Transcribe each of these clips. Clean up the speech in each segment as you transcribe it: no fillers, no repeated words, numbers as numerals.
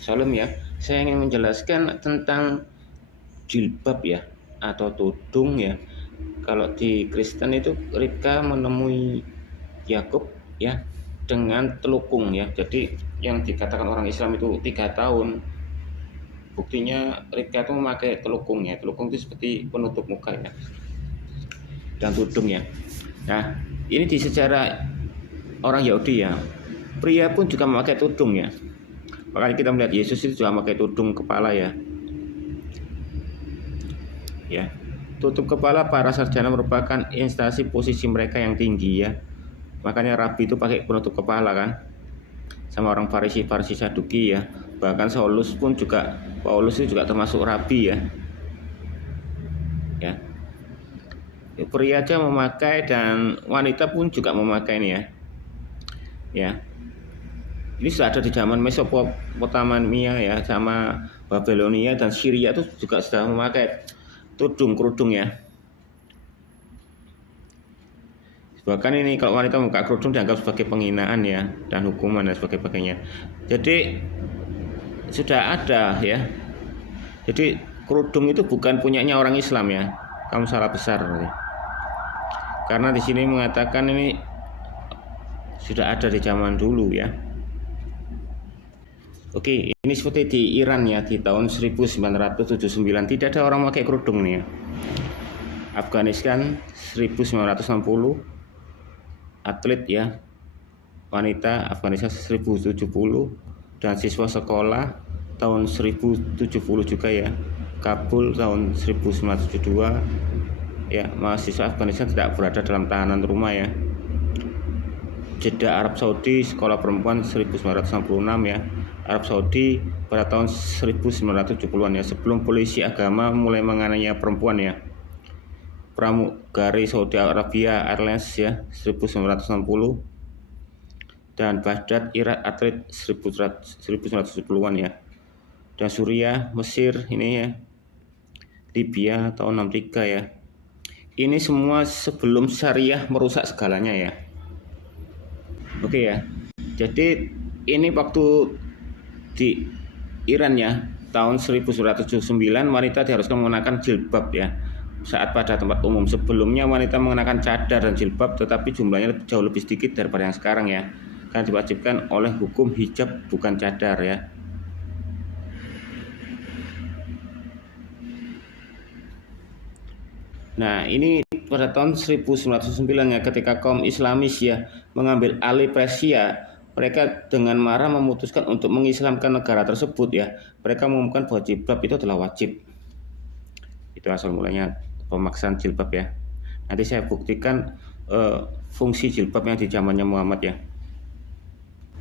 Salam ya. Saya ingin menjelaskan tentang jilbab ya atau tudung ya. Kalau di Kristen itu Ribka menemui Yakub ya dengan telukung ya. Jadi yang dikatakan orang Islam itu 3 tahun. Buktinya Ribka itu memakai telukung ya. Telukung itu seperti penutup muka ya. Dan tudung ya. Nah, ini di sejarah orang Yahudi ya. Pria pun juga memakai tudung ya. Makanya kita melihat Yesus itu juga memakai tudung kepala ya. Ya, tutup kepala para sarjana merupakan instansi posisi mereka yang tinggi ya. Makanya rabi itu pakai penutup kepala kan, sama orang Farisi Saduki ya. Bahkan Paulus itu juga termasuk rabi ya. Ya, pria aja memakai dan wanita pun juga memakai ini ya. Ya, ini sudah ada di zaman Mesopotamia ya, sama Babilonia dan Syria itu juga sudah memakai kerudung ya. Bahkan ini kalau wanita membuka kerudung dianggap sebagai penghinaan ya, dan hukuman dan sebagainya. Jadi sudah ada ya. Jadi kerudung itu bukan punyanya orang Islam ya. Kamu salah besar nanti. Karena di sini mengatakan ini sudah ada di zaman dulu ya. Oke, ini seperti di Iran ya, di tahun 1979 tidak ada orang pakai kerudung nih ya. Afghanistan 1960 atlet ya, wanita Afghanistan 1070 dan siswa sekolah tahun 1070 juga ya. Kabul tahun 1972 ya, mahasiswa Afghanistan tidak berada dalam tahanan rumah ya. Jeddah Arab Saudi sekolah perempuan 1966 ya. Arab Saudi pada tahun 1970-an ya, sebelum polisi agama mulai menganiaya perempuan ya. Pramugari Saudi Arabia Airlines ya 1960 dan Baghdad Irak atlet 1970-an ya. Dan Suriah, Mesir ini ya, Libya tahun 63 ya. Ini semua sebelum syariah merusak segalanya ya. Oke ya. Jadi ini waktu di Iran ya, tahun 1979 wanita diharuskan menggunakan jilbab ya saat pada tempat umum. Sebelumnya wanita mengenakan cadar dan jilbab, tetapi jumlahnya jauh lebih sedikit daripada yang sekarang ya, karena diwajibkan oleh hukum hijab bukan cadar ya. Nah, ini pada tahun 1909 ya, ketika kaum Islamis ya mengambil alih Persia, mereka dengan marah memutuskan untuk mengislamkan negara tersebut ya. Mereka mengumumkan bahwa jilbab itu adalah wajib. Itu asal mulanya pemaksaan jilbab ya. Nanti saya buktikan fungsi jilbab yang di zamannya Muhammad ya.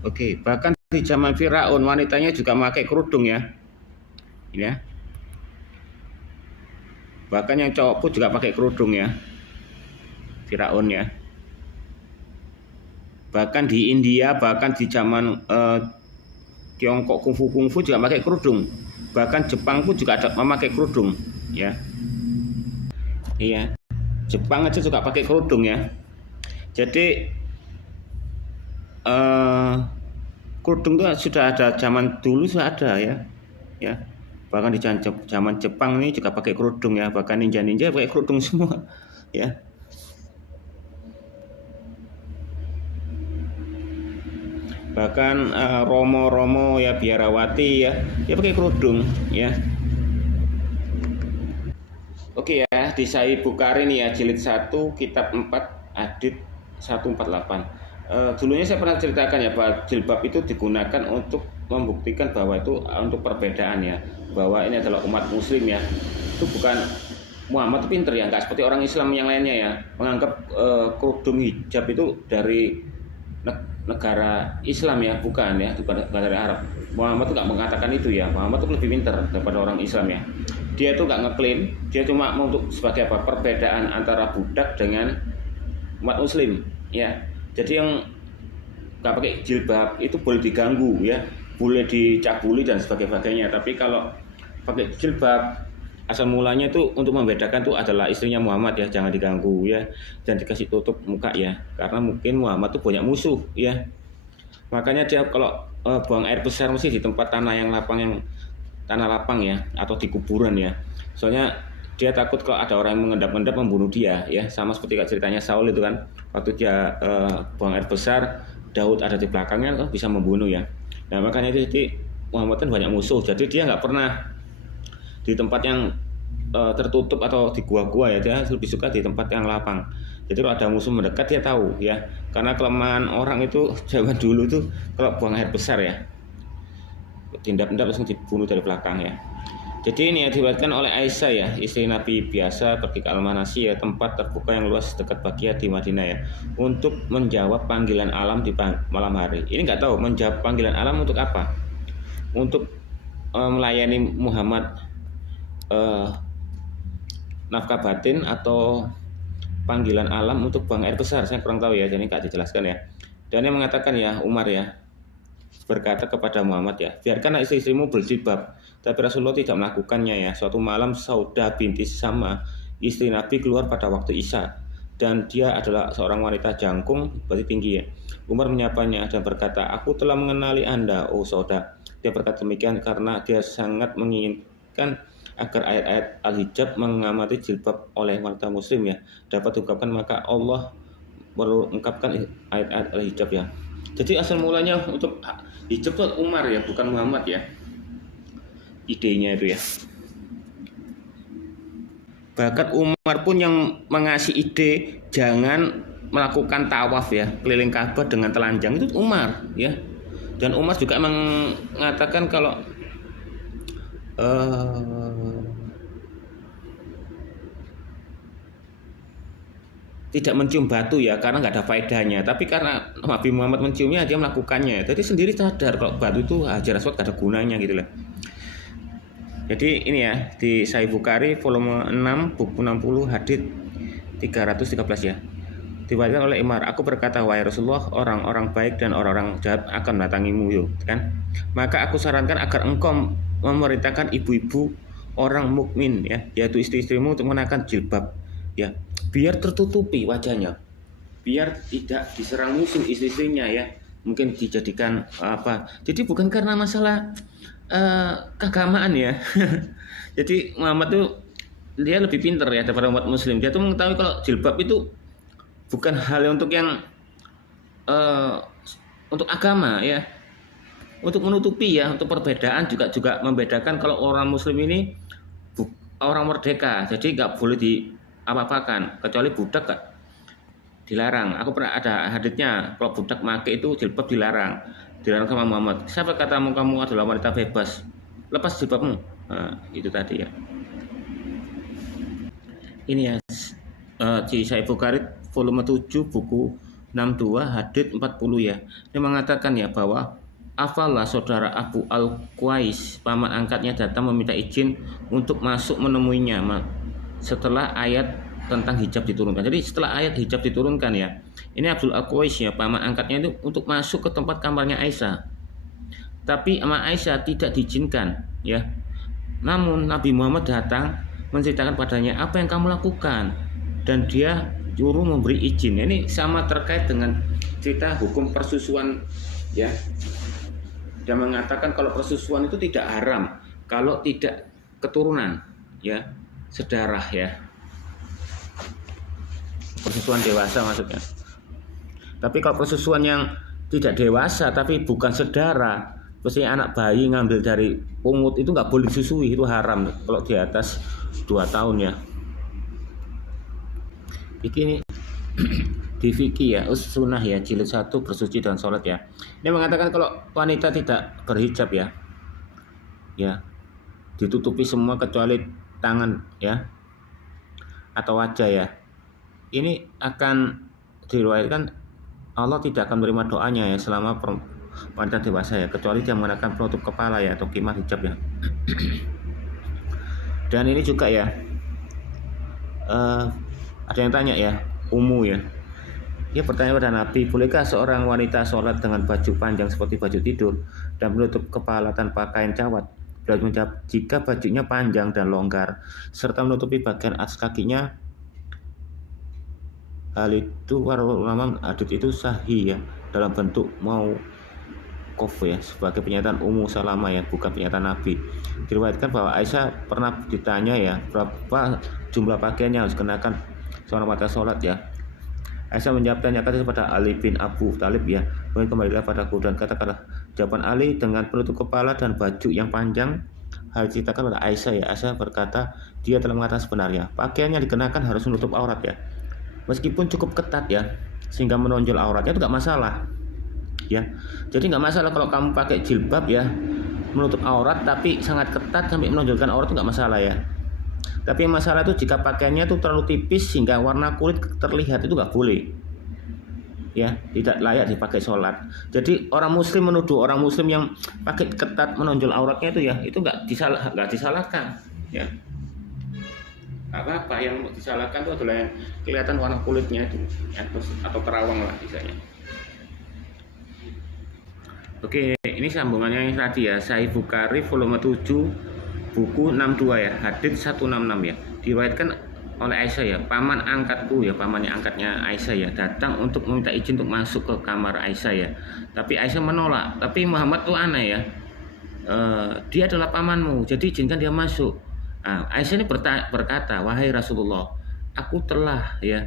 Oke, bahkan di zaman Firaun wanitanya juga memakai kerudung ya. Ini ya. Bahkan yang cowok pun juga pakai kerudung ya. Firaun ya. Bahkan di India, bahkan di zaman Tiongkok kungfu juga pakai kerudung. Bahkan Jepang pun juga ada memakai kerudung ya. Iya. Jepang aja juga pakai kerudung ya. Jadi kerudung itu sudah ada zaman dulu, sudah ada ya. Ya. Bahkan di zaman Jepang ini juga pakai kerudung ya. Bahkan ninja pakai kerudung semua ya. Bahkan Romo ya, biarawati ya, dia pakai kerudung ya. Oke ya, di Sahih Bukhari nih ya, jilid 1 kitab 4 hadits 148. Dulunya saya pernah ceritakan ya bahwa jilbab itu digunakan untuk membuktikan bahwa itu untuk perbedaan ya, bahwa ini adalah umat muslim ya. Itu bukan Muhammad itu pinter ya, nggak seperti orang Islam yang lainnya ya, menganggap kerudung hijab itu dari negara Islam ya, bukan ya, bukan dari Arab. Muhammad itu nggak mengatakan itu ya. Muhammad itu lebih pintar daripada orang Islam ya. Dia itu nggak ngeklaim, dia cuma untuk sebagai apa, perbedaan antara budak dengan umat muslim ya. Jadi yang nggak pakai jilbab itu boleh diganggu ya, boleh dicabuli dan sebagainya. Tapi kalau pakai jilbab, asal mulanya itu untuk membedakan itu adalah istrinya Muhammad ya, jangan diganggu ya, dan dikasih tutup muka ya, karena mungkin Muhammad itu banyak musuh ya. Makanya dia kalau buang air besar mesti di tempat tanah lapang ya, atau di kuburan ya. Soalnya dia takut kalau ada orang yang mengendap-endap membunuh dia ya, sama seperti ceritanya Saul itu kan, waktu dia buang air besar, Daud ada di belakangnya kan bisa membunuh ya. Nah makanya itu, jadi Muhammad kan banyak musuh, jadi dia nggak pernah di tempat yang tertutup atau di gua-gua ya, dia lebih suka di tempat yang lapang. Jadi kalau ada musuh mendekat dia tahu ya, karena kelemahan orang itu zaman dulu itu kalau buang air besar ya, tindak-tindak langsung dibunuh dari belakang ya. Jadi ini ya diriwayatkan oleh Aisyah ya, istri Nabi biasa pergi ke Al-Manasi ya, tempat terbuka yang luas dekat Baqiyah di Madinah ya, untuk menjawab panggilan alam di malam hari. Ini nggak tahu menjawab panggilan alam untuk apa? Untuk melayani Muhammad nafkah batin atau panggilan alam untuk buang air besar, saya kurang tahu ya, jadi nggak dijelaskan ya. Dan yang mengatakan ya Umar ya, berkata kepada Muhammad ya, biarkanlah istri-istrimu berjilbab. Tapi Rasulullah tidak melakukannya ya. Suatu malam Saudah binti Sama, istri Nabi, keluar pada waktu Isya, dan dia adalah seorang wanita jangkung, berarti tinggi ya. Umar menyapanya dan berkata, aku telah mengenali Anda, oh Saudah. Dia berkata demikian karena dia sangat menginginkan agar ayat-ayat al-hijab mengamati jilbab oleh wanita muslim ya dapat diungkapkan, maka Allah mengungkapkan ayat-ayat al-hijab ya. Jadi asal mulanya untuk hijab itu Umar ya, bukan Muhammad ya, idenya itu ya. Bahkan Umar pun yang mengasih ide jangan melakukan tawaf ya keliling Ka'bah dengan telanjang, itu Umar ya. Dan Umar juga mengatakan kalau tidak mencium batu ya, karena nggak ada faedahnya. Tapi karena Nabi Muhammad menciumnya, dia melakukannya. Jadi sendiri sadar kalau batu itu Hajar Aswad gak ada gunanya gitu lah. Jadi ini ya di Sahih Bukhari volume 6 buku 60 hadits 313 ya. Diriwayatkan oleh Imar, aku berkata, wahai Rasulullah, orang-orang baik dan orang-orang jahat akan mendatangimu yuk, kan? Maka aku sarankan agar engkau memerintahkan ibu-ibu orang mukmin ya, yaitu istri-istrimu, untuk mengenakan jilbab ya, biar tertutupi wajahnya, biar tidak diserang musuh istri-istrinya ya, mungkin dijadikan apa. Jadi bukan karena masalah keagamaan ya. Jadi Muhammad tuh dia lebih pintar ya daripada umat muslim. Dia tuh mengetahui kalau jilbab itu bukan hal untuk yang untuk agama ya, untuk menutupi ya, untuk perbedaan, juga membedakan kalau orang muslim ini orang merdeka, jadi nggak boleh apa-apakan, kecuali budak kan dilarang. Aku pernah ada haditsnya, kalau budak make itu jilbab dilarang sama Muhammad. Siapa katamu kamu adalah wanita bebas, lepas jilbabmu. Nah, itu tadi ya. Ini ya di Sahih Bukhari volume 7 buku 62 hadits 40 ya. Dia mengatakan ya bahwa Afallah saudara Abu Al-Qais, paman angkatnya, datang meminta izin untuk masuk menemuinya setelah ayat tentang hijab diturunkan. Jadi setelah ayat hijab diturunkan ya, ini Abdul Al-Qais ya, paman angkatnya itu untuk masuk ke tempat kamarnya Aisyah. Tapi sama Aisyah tidak diizinkan ya. Namun Nabi Muhammad datang menceritakan padanya apa yang kamu lakukan, dan dia juru memberi izin. Ini sama terkait dengan cerita hukum persusuan ya. Dia mengatakan kalau persusuan itu tidak haram kalau tidak keturunan ya, sedarah ya, persusuan dewasa maksudnya. Tapi kalau persusuan yang tidak dewasa tapi bukan sedarah, maksudnya anak bayi ngambil dari pungut, itu nggak boleh disusui, itu haram kalau di atas 2 tahun ya. Ini di fikih ya, sunnah ya, jilid 1, bersuci dan sholat ya. Ini mengatakan kalau wanita tidak berhijab ya, ditutupi semua kecuali tangan ya, atau wajah ya, ini akan diriwayatkan Allah tidak akan menerima doanya ya selama wanita dewasa ya, kecuali dia menggunakan penutup kepala ya, atau khimar hijab ya. Dan ini juga ya, ada yang tanya ya, ya. Dia bertanya pada Nabi, bolehkah seorang wanita sholat dengan baju panjang seperti baju tidur dan menutup kepala tanpa kain cawat? Beliau menjawab, jika bajunya panjang dan longgar serta menutupi bagian atas kakinya, hal itu para ulama hadits itu sahih ya, dalam bentuk mau Mauquf ya, sebagai pernyataan Ummu Salamah ya, bukan pernyataan Nabi. Diriwayatkan bahwa Aisyah pernah ditanya ya, berapa jumlah pakaian yang harus kenakan seorang wanita sholat ya. Aisyah menjawab, tanyakan kepada Ali bin Abu Talib ya, kemudian kembalilah padaku dan katakanlah. Jawaban Ali, dengan penutup kepala dan baju yang panjang. Hal diceritakan oleh Aisyah ya. Aisyah berkata, dia telah mengatakan sebenarnya pakaian yang dikenakan harus menutup aurat ya, meskipun cukup ketat ya, sehingga menonjol auratnya itu nggak masalah ya. Jadi nggak masalah kalau kamu pakai jilbab ya, menutup aurat tapi sangat ketat sampai menonjolkan aurat itu nggak masalah ya. Tapi masalah itu jika pakaiannya itu terlalu tipis sehingga warna kulit terlihat, itu nggak boleh ya, tidak layak dipakai sholat. Jadi orang muslim menuduh orang muslim yang pakai ketat menonjol auratnya itu nggak disalahkan ya. Apa yang disalahkan itu adalah yang kelihatan warna kulitnya itu atau terawang lah misalnya. Oke, ini sambungannya yang tadi ya, Sahih Bukhari volume 7 buku 62 ya, hadits 166 ya. Diriwayatkan oleh Aisyah ya, paman angkatku ya, pamannya angkatnya Aisyah ya, datang untuk meminta izin untuk masuk ke kamar Aisyah ya. Tapi Aisyah menolak. Tapi Muhammad tuh aneh ya, dia adalah pamanmu, jadi izinkan dia masuk. Aisyah ini berkata, wahai Rasulullah, aku telah ya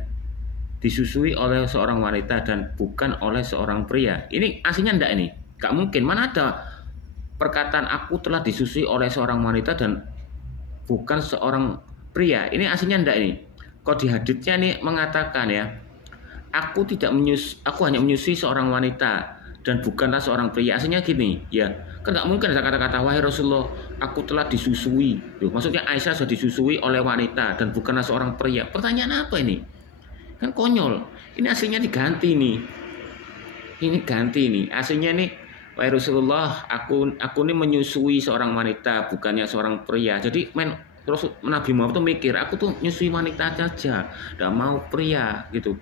disusui oleh seorang wanita dan bukan oleh seorang pria. Ini aslinya enggak ini? Gak mungkin, mana ada perkataan aku telah disusui oleh seorang wanita dan bukan seorang pria. Ini aslinya enggak ini? Kok di haditsnya ini mengatakan ya, aku hanya menyusui seorang wanita dan bukanlah seorang pria. Aslinya gini ya, kan nggak mungkin ada kata-kata wahai Rasulullah, aku telah disusui. Loh, maksudnya Aisyah sudah disusui oleh wanita dan bukanlah seorang pria. Pertanyaan apa ini? Kan konyol. Ini aslinya diganti nih. Ini ganti nih. Aslinya nih, wahai Rasulullah, aku ini menyusui seorang wanita, bukannya seorang pria. Jadi Nabi Muhammad tuh mikir, aku tuh nyusui wanita saja, nggak mau pria gitu,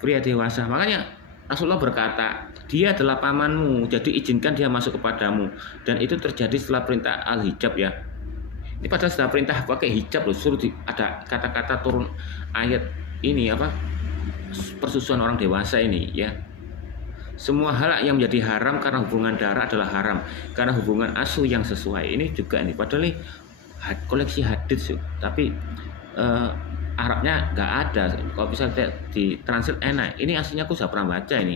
pria dewasa. Makanya Rasulullah berkata, dia adalah pamanmu, jadi izinkan dia masuk kepadamu. Dan itu terjadi setelah perintah al-hijab ya. Ini padahal setelah perintah pakai hijab loh, suruh ada kata-kata turun ayat ini apa, persusuan orang dewasa ini ya. Semua hal yang menjadi haram karena hubungan darah adalah haram karena hubungan asuh yang sesuai. Ini juga nih, padahal ini koleksi hadits tapi Arabnya nggak ada. Kalau bisa ditranslate enak. Ini aslinya aku sudah pernah baca ini.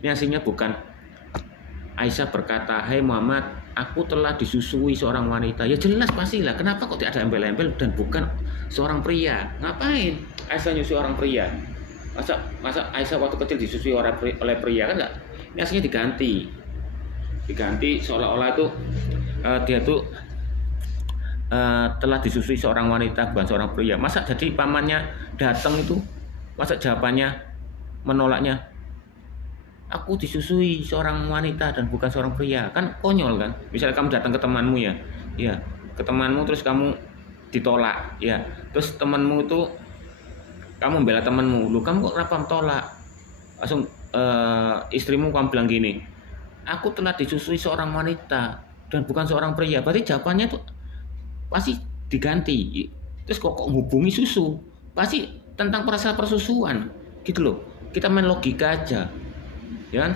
Ini aslinya bukan Aisyah berkata, hai Muhammad, aku telah disusui seorang wanita. Ya jelas pastilah. Kenapa kok tidak ada embel-embel dan bukan seorang pria? Ngapain Aisyah nyusui orang pria? Masa Aisyah waktu kecil disusui oleh pria kan enggak? Ini aslinya diganti seolah-olah itu dia tuh telah disusui seorang wanita bukan seorang pria. Masa jadi pamannya datang itu, masa jawabannya menolaknya, aku disusui seorang wanita dan bukan seorang pria? Kan konyol kan? Misalnya kamu datang ke temanmu ya ke temanmu terus kamu ditolak ya, terus temanmu itu kamu membela temanmu, lu kamu kok kenapa tolak? Langsung istrimu kamu bilang gini, aku telah disusui seorang wanita dan bukan seorang pria. Berarti jawabannya tuh pasti diganti. Terus kok hubungi susu? Pasti tentang perasaan persusuan gitu loh. Kita main logika aja, ya kan?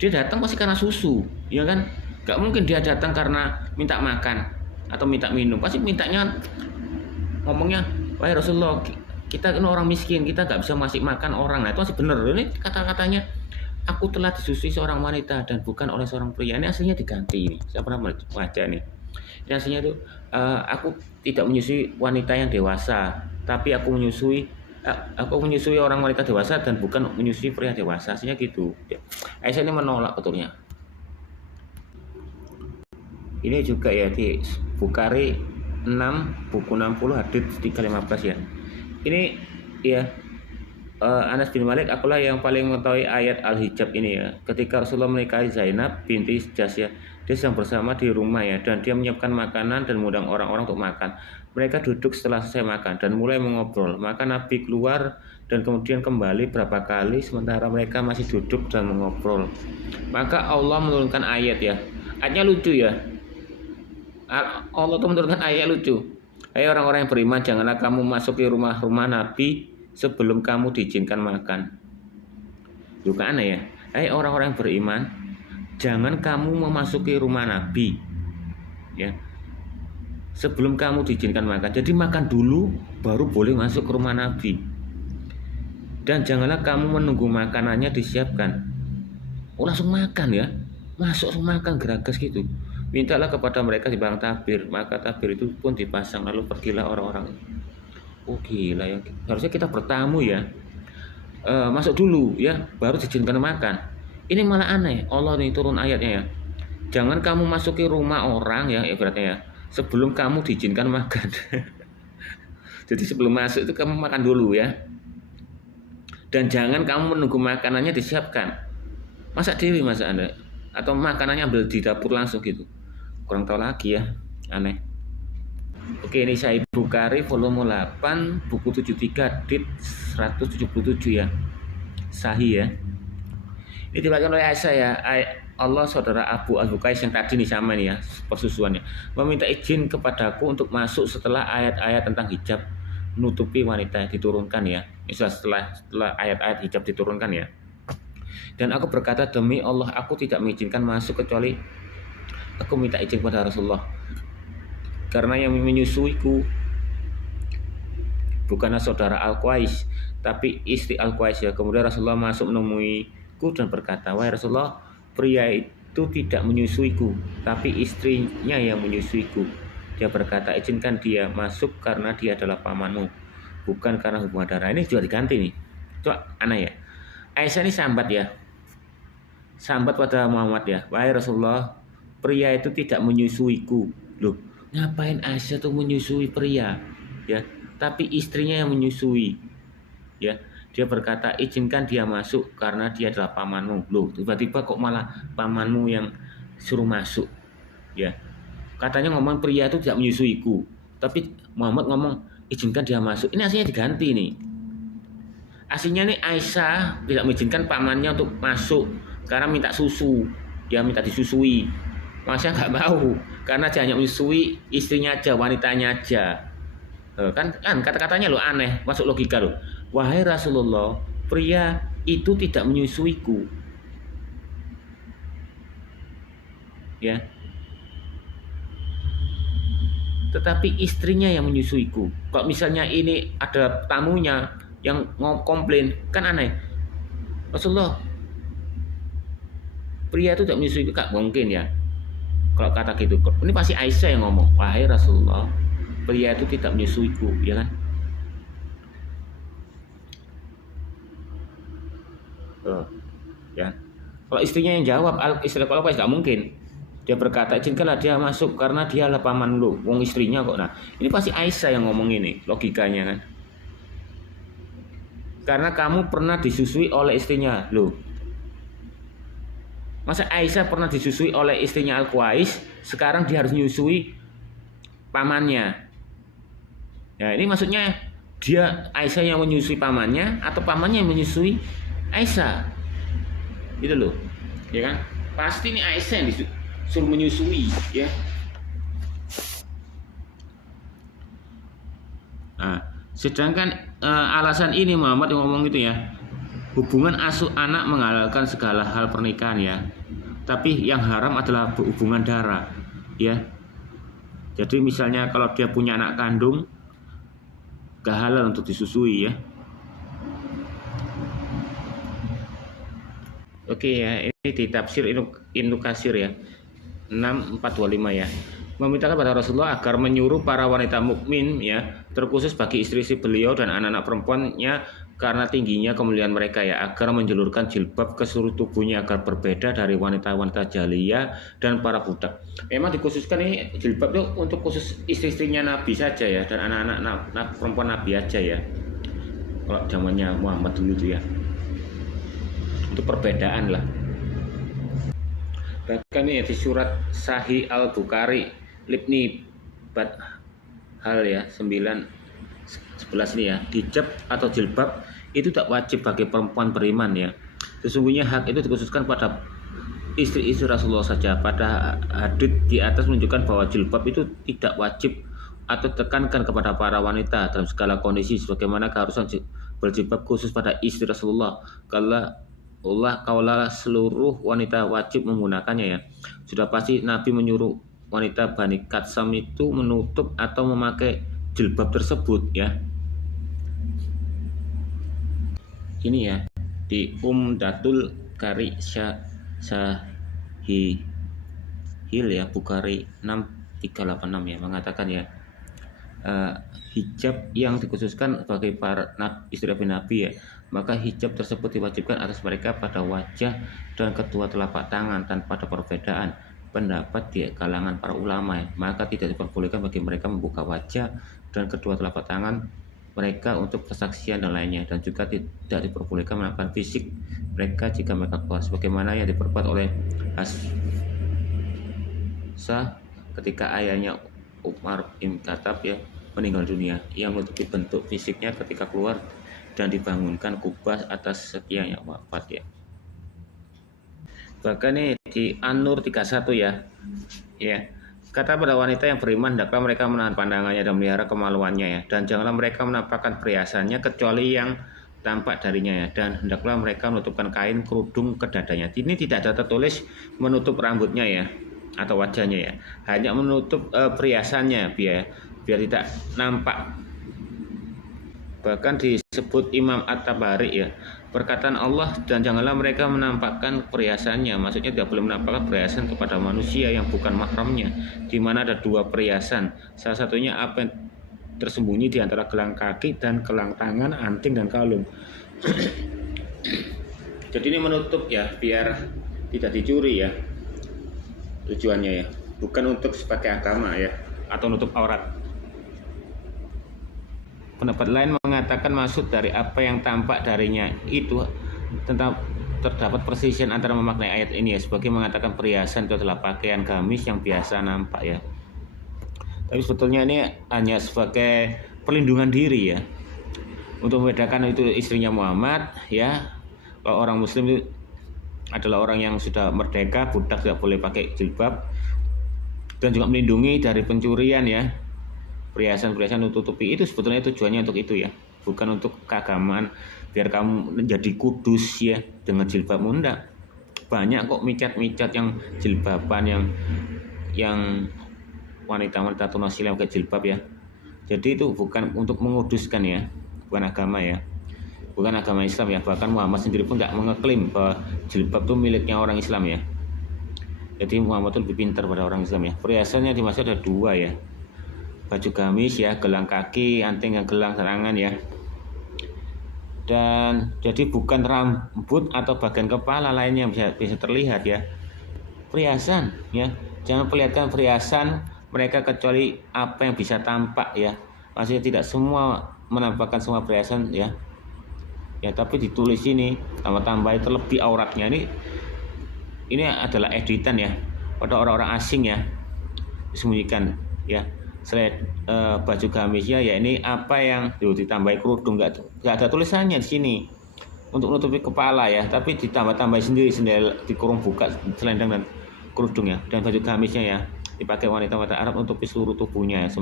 Dia datang pasti karena susu, ya kan? Gak mungkin dia datang karena minta makan atau minta minum. Pasti mintanya ngomongnya, wahai Rasulullah, kita ini orang miskin, kita gak bisa masih makan orang. Nah itu masih bener. Ini kata-katanya, aku telah disusui seorang wanita dan bukan oleh seorang pria. Ini aslinya diganti ini. Saya pernah baca nih. Ini aslinya itu aku tidak menyusui wanita yang dewasa, tapi aku menyusui orang wanita dewasa dan bukan menyusui pria dewasa. Aslinya gitu. Aisyah ini menolak betulnya. Ini juga ya di Bukhari 6 buku 60 hadits 315 ya. Ini ya Anas bin Malik, akulah yang paling mengetahui ayat al-hijab ini ya. Ketika Rasulullah menikahi Zainab binti Jasyah, dia sedang bersama di rumah ya, dan dia menyiapkan makanan dan mengundang orang-orang untuk makan. Mereka duduk setelah selesai makan dan mulai mengobrol. Maka Nabi keluar dan kemudian kembali berapa kali sementara mereka masih duduk dan mengobrol. Maka Allah menurunkan ayat ya. Ayatnya lucu ya. Allah tuh menurunkan ayat lucu. Hai orang-orang yang beriman, janganlah kamu masuki rumah-rumah Nabi sebelum kamu diizinkan makan. Juga aneh ya. Hai orang-orang yang beriman, jangan kamu memasuki rumah Nabi, ya, sebelum kamu diizinkan makan. Jadi makan dulu, baru boleh masuk ke rumah Nabi. Dan janganlah kamu menunggu makanannya disiapkan. Oh, langsung makan ya, masuk langsung makan geragas gitu. Mintalah kepada mereka di belakang tabir, maka tabir itu pun dipasang, lalu pergilah orang-orang. Oh gila ya, harusnya kita bertamu ya, masuk dulu ya, baru diizinkan makan. Ini malah aneh, Allah nih turun ayatnya ya. Jangan kamu masuki rumah orang ya, ibaratnya ya, sebelum kamu diizinkan makan. Jadi sebelum masuk itu kamu makan dulu ya. Dan jangan kamu menunggu makanannya disiapkan. Masak diri masa Anda, atau makanannya ambil di dapur langsung gitu. Kurang tahu lagi ya, aneh. Oke, ini Sahih Bukhari volume 8 buku 73 dit 177 ya. Sahih ya. Ini diriwayatkan oleh Aisyah ya. Allah saudara Abu Al-Bukais yang tadi nih sama nih ya, persusuannya, meminta izin kepadaku untuk masuk setelah ayat-ayat tentang hijab menutupi wanita diturunkan ya. Misalnya setelah ayat-ayat hijab diturunkan ya. Dan aku berkata, demi Allah aku tidak mengizinkan masuk kecuali aku minta izin kepada Rasulullah, karena yang menyusuiku bukanlah saudara Al-Qais tapi istri Al-Qais ya. Kemudian Rasulullah masuk menemuiku dan berkata, wahai Rasulullah, pria itu tidak menyusuiku tapi istrinya yang menyusuiku. Dia berkata, izinkan dia masuk karena dia adalah pamanmu, bukan karena hubungan darah. Ini juga diganti nih, coba aneh ya. Aisyah ini sambat ya, sambat pada Muhammad ya, wahai Rasulullah, pria itu tidak menyusuiku. Loh, ngapain Aisyah tuh menyusui pria ya, tapi istrinya yang menyusui ya. Dia berkata, izinkan dia masuk karena dia adalah pamanmu. Loh, tiba-tiba kok malah pamanmu yang suruh masuk ya. Katanya ngomong pria itu tidak menyusuiku, tapi Muhammad ngomong izinkan dia masuk. Ini aslinya diganti nih. Aslinya nih Aisyah tidak mengizinkan pamannya untuk masuk karena minta susu, dia minta disusui. Masya nggak mau, karena dia hanya menyusui istrinya aja, wanitanya aja. Kan kata-katanya lo aneh, masuk logika lo. Wahai Rasulullah, pria itu tidak menyusuiku. Ya. Tetapi istrinya yang menyusuiku. Kalau misalnya ini ada tamunya yang komplain, kan aneh. Rasulullah, pria itu tidak menyusuiku, gak mungkin ya. Kalau kata gitu, ini pasti Aisyah yang ngomong, wahai Rasulullah, pria itu tidak menyusuiku, ya kan? Ya. Kalau istrinya yang jawab, istri kalau pas nggak mungkin. Dia berkata, izinkanlah dia masuk karena dia adalah paman lu, wong istrinya kok. Nah, ini pasti Aisyah yang ngomong ini, logikanya kan. Karena kamu pernah disusui oleh istrinya, loh. Masa Aisyah pernah disusui oleh istrinya Al-Qais, sekarang dia harus menyusui pamannya. Ya, ini maksudnya dia Aisyah yang menyusui pamannya atau pamannya yang menyusui Aisyah. Gitu loh. Ya kan? Pasti ini Aisyah yang disuruh menyusui, ya. Nah, sedangkan alasan ini Muhammad yang ngomong gitu ya. Hubungan asuh anak menghalalkan segala hal pernikahan ya. Tapi yang haram adalah hubungan darah, ya. Jadi misalnya kalau dia punya anak kandung, gak halal untuk disusui ya. Oke ya, ini di tafsir Ibnu Katsir ya, 6425 ya. Memintakan kepada Rasulullah agar menyuruh para wanita mukmin ya, terkhusus bagi istri-istri beliau dan anak-anak perempuannya karena tingginya kemuliaan mereka ya, agar menjulurkan jilbab ke seluruh tubuhnya agar berbeda dari wanita-wanita jahiliyah dan para budak. Memang dikhususkan ini jilbab itu untuk khusus istri-istrinya Nabi saja ya, dan anak-anak perempuan Nabi aja ya. Kalau zamannya Muhammad dulu itu ya. Itu perbedaan lah. Bahkan ini di surat Sahih Al-Bukhari Libni Hal ya 9:11 ini ya, hijab atau jilbab itu tak wajib bagi perempuan beriman ya. Sesungguhnya hak itu dikhususkan pada istri-istri Rasulullah saja. Pada hadits di atas menunjukkan bahwa jilbab itu tidak wajib atau tekankan kepada para wanita dalam segala kondisi, sebagaimana keharusan berjilbab khusus pada istri Rasulullah. Kalau Allah kaulah seluruh wanita wajib menggunakannya ya. Sudah pasti Nabi menyuruh wanita Bani Katsam itu menutup atau memakai jilbab tersebut ya. Ini ya di Umdatul Qari Sahihil ya, Bukhari 6386 ya, mengatakan ya, uh, hijab yang dikhususkan bagi para istri Nabi ya, maka hijab tersebut diwajibkan atas mereka pada wajah dan kedua telapak tangan tanpa ada perbedaan pendapat di kalangan para ulama ya. Maka tidak diperbolehkan bagi mereka membuka wajah dan kedua telapak tangan mereka untuk kesaksian dan lainnya, dan juga tidak diperbolehkan menampakkan fisik mereka jika mereka puas, sebagaimana yang diperbuat oleh Hafsah ketika ayahnya Umar bin Khattab ya meninggal dunia, yang menutupi bentuk fisiknya ketika keluar dan dibangunkan kubah atas sekian yang wafat ya. Bahkan nih di An-Nur 31 ya. Ya. Kata pada wanita yang beriman, hendaklah mereka menahan pandangannya dan melihara kemaluannya ya, dan janganlah mereka menampakkan perhiasannya kecuali yang tampak darinya ya, dan hendaklah mereka menutupkan kain kerudung ke dadanya. Ini tidak ada tertulis menutup rambutnya ya atau wajahnya ya, hanya menutup perhiasannya biar tidak nampak. Bahkan disebut Imam At-Tabari ya, perkataan Allah, dan janganlah mereka menampakkan perhiasannya, maksudnya tidak boleh menampakkan perhiasan kepada manusia yang bukan mahramnya, di mana ada dua perhiasan, salah satunya apa yang tersembunyi di antara gelang kaki dan gelang tangan, anting dan kalung. Jadi ini menutup ya biar tidak dicuri ya, tujuannya ya, bukan untuk sebagai agama ya atau nutup aurat. Pendapat lain mengatakan maksud dari apa yang tampak darinya itu tentang terdapat persisian antara memaknai ayat ini ya, sebagai mengatakan perhiasan itu adalah pakaian gamis yang biasa nampak ya. Tapi sebetulnya ini hanya sebagai perlindungan diri ya, untuk membedakan itu istrinya Muhammad ya. Kalau orang Muslim itu adalah orang yang sudah merdeka, budak tidak boleh pakai jilbab, dan juga melindungi dari pencurian ya. Perhiasan-perhiasan tutupi itu sebetulnya tujuannya untuk itu ya, bukan untuk keagamaan biar kamu menjadi kudus ya dengan jilbabmu. Enggak, banyak kok micat-micat yang jilbaban yang wanita-wanita tunasila pakai jilbab ya. Jadi itu bukan untuk menguduskan ya, bukan agama ya, bukan agama Islam ya. Bahkan Muhammad sendiri pun nggak mengeklaim bahwa jilbab itu miliknya orang Islam ya. Jadi Muhammad itu lebih pintar pada orang Islam ya. Perhiasannya dimaksud ada dua ya, baju gamis ya, gelang kaki, anting dan gelang tangan ya. Dan jadi bukan rambut atau bagian kepala lainnya yang bisa terlihat ya. Perhiasan ya, jangan perlihatkan perhiasan mereka kecuali apa yang bisa tampak ya. Maksudnya tidak semua menampakkan semua perhiasan ya. Ya, tapi ditulis ini tambah terlebih auratnya. Ini adalah editan ya pada orang-orang asing ya, disembunyikan ya. Selain baju gamisnya ya, ini apa yang ditambahi kerudung, nggak ada tulisannya di sini untuk menutupi kepala ya, tapi ditambah sendiri dikurung buka selendang dan kerudung ya. Dan baju gamisnya ya dipakai wanita-wanita Arab untuk seluruh tubuhnya ya.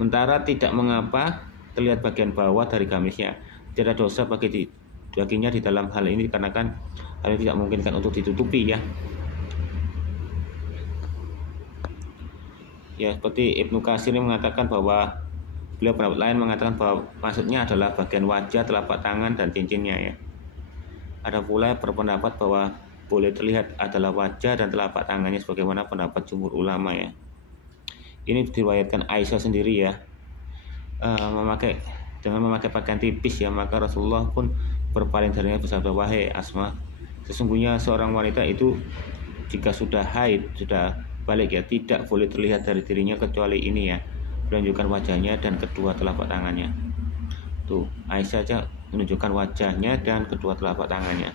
Sementara tidak mengapa terlihat bagian bawah dari gamisnya, tidak ada dosa baginya di dalam hal ini, karena kan hal ini tidak memungkinkan untuk ditutupi ya. Ya, seperti Ibnu Katsir mengatakan bahwa beliau pendapat lain mengatakan bahwa maksudnya adalah bagian wajah, telapak tangan dan cincinnya ya. Ada pula berpendapat bahwa boleh terlihat adalah wajah dan telapak tangannya, sebagaimana pendapat jumhur ulama ya. Ini diriwayatkan Aisyah sendiri ya, dengan memakai pakaian tipis ya, maka Rasulullah pun berpaling darinya bersabda, wahai Asma, sesungguhnya seorang wanita itu jika sudah haid, sudah balik ya, tidak boleh terlihat dari dirinya kecuali ini ya, menunjukkan wajahnya dan kedua telapak tangannya. Tuh, Aisyah aja menunjukkan wajahnya dan kedua telapak tangannya.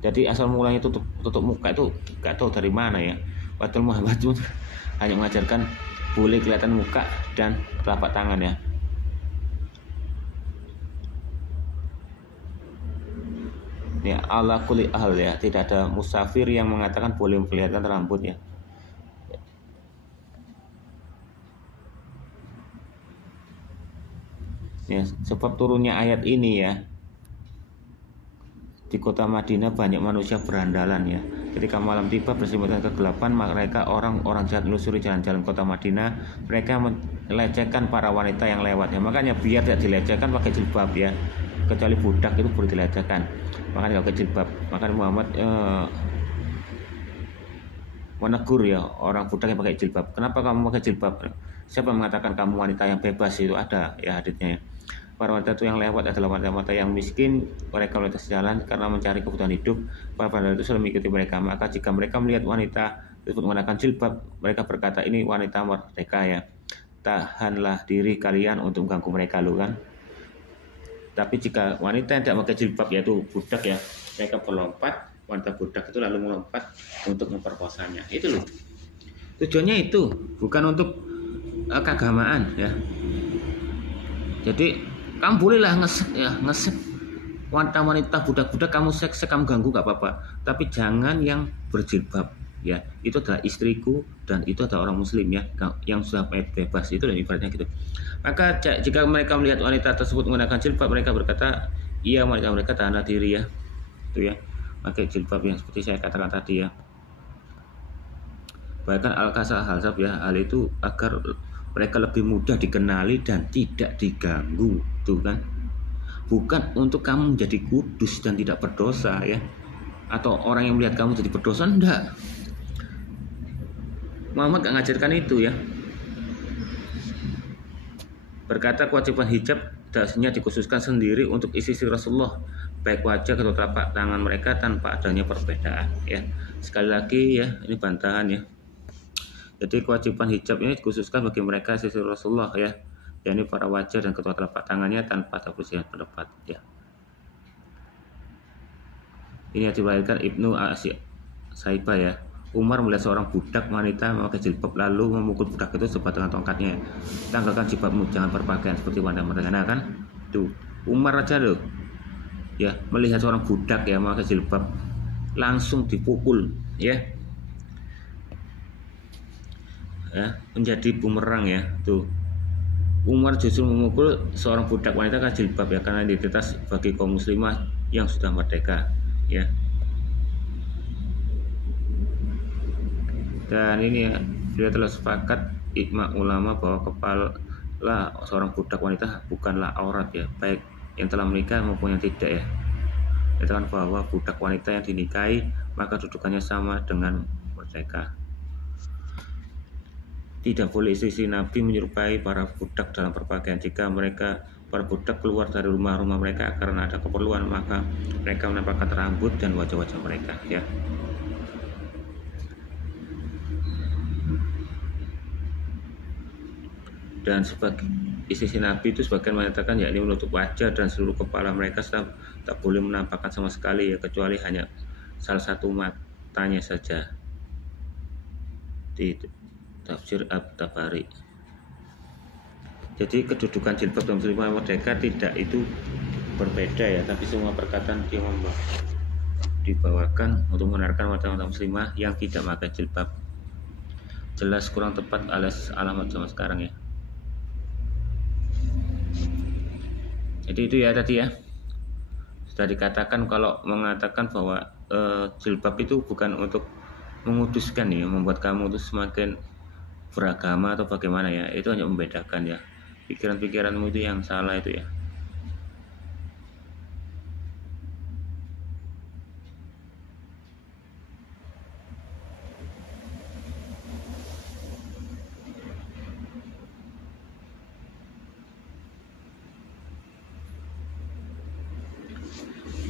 Jadi asal mulanya tutup muka itu gak tahu dari mana ya. Padahal Muhammad itu hanya mengajarkan boleh kelihatan muka dan telapak tangan ya. Ya, ala kulli hal ya, tidak ada musafir yang mengatakan boleh memperlihatkan rambut ya. Ya, sebab turunnya ayat ini ya, Di kota Madinah banyak manusia berandalan ya. Ketika malam tiba berselimutkan kegelapan, mereka orang-orang jahat menelusuri jalan-jalan kota Madinah. Mereka melecehkan para wanita yang lewat ya. Makanya biar tidak dilecehkan pakai jilbab ya. Kecuali budak itu boleh dilecehkan. Makanya pakai jilbab. Makanya Muhammad menegur ya orang budak yang pakai jilbab. Kenapa kamu pakai jilbab? Siapa yang mengatakan kamu wanita yang bebas? Itu ada ya haditsnya ya. Para wanita itu yang lewat adalah wanita-wanita yang miskin, mereka melintas jalan karena mencari kebutuhan hidup. Para wanita itu selalu mengikuti mereka. Maka jika mereka melihat wanita tersebut menggunakan jilbab, mereka berkata ini wanita merdeka ya. Tahanlah diri kalian untuk mengganggu mereka loh kan. Tapi jika wanita yang tidak pakai jilbab yaitu budak ya, mereka berlompat, wanita budak itu lalu melompat untuk memperkosanya. Itu loh. Tujuannya itu bukan untuk keagamaan ya. Jadi kamu bolehlah ngesek wanita-wanita budak-budak, kamu seks, kamu ganggu gak apa-apa, tapi jangan yang berjilbab ya. Itu adalah istriku dan itu adalah orang muslim ya, yang sudah bebas, itu dan ibaratnya gitu. Maka jika mereka melihat wanita tersebut menggunakan jilbab, mereka berkata iya wanita mereka tahanlah diri ya, itu ya, pakai jilbab yang seperti saya katakan tadi ya. Bahkan Al-Kasal Halsab ya, hal itu agar mereka lebih mudah dikenali dan tidak diganggu, tuh kan? Bukan untuk kamu menjadi kudus dan tidak berdosa ya, atau orang yang melihat kamu jadi berdosa, enggak. Muhammad gak ngajarkan itu ya. Berkata kewajiban hijab dasarnya dikhususkan sendiri untuk istri Rasulullah, baik wajah atau telapak tangan mereka tanpa adanya perbedaan ya. Sekali lagi ya, ini bantahan ya. Jadi kewajiban hijab ini dikhususkan bagi mereka istri Rasulullah ya, yakni para wajah dan kedua telapak tangannya tanpa ada perbedaan pendapat ya. Ini yang diriwayatkan Ibnu Saibah ya. Umar melihat seorang budak wanita memakai jilbab lalu memukul budak itu sebat dengan tongkatnya. Tanggalkan jilbabmu, jangan berpakaian seperti wanita merdeka kan? Tuh, Umar aja loh. Ya, melihat seorang budak ya memakai jilbab langsung dipukul ya. Ya, menjadi bumerang ya. Tuh. Umar justru memukul seorang budak wanita kan jilbab ya, karena identitas bagi kaum muslimah yang sudah merdeka ya. Dan ini ya, dia telah sepakat ijma ulama bahwa kepala seorang budak wanita bukanlah aurat ya, baik yang telah menikah maupun yang tidak ya. Dikatakan bahwa budak wanita yang dinikahi maka dudukannya sama dengan merdeka. Tidak boleh istri Nabi menyerupai para budak dalam berpakaian. Jika para budak keluar dari rumah-rumah mereka karena ada keperluan, maka mereka menampakkan rambut dan wajah-wajah mereka ya. Dan sebagai istri Nabi itu sebagian menyatakan ya ini menutup wajah dan seluruh kepala mereka, tak boleh menampakkan sama sekali ya, kecuali hanya salah satu matanya saja. Di Tafsir At-Tabari. Jadi kedudukan jilbab dan muslimah merdeka tidak itu berbeda ya, tapi semua perkataan dia dibawakan untuk membenarkan wanita muslimah yang tidak pakai jilbab. Jelas kurang tepat alias alamat zaman sekarang ya. Jadi itu ya tadi ya, sudah dikatakan kalau mengatakan bahwa jilbab itu bukan untuk menguduskan ya, membuat kamu itu semakin beragama atau bagaimana ya, itu hanya membedakan ya, pikiran-pikiranmu itu yang salah itu ya.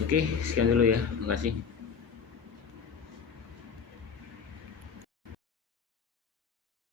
Oke, sekian dulu ya, terima kasih.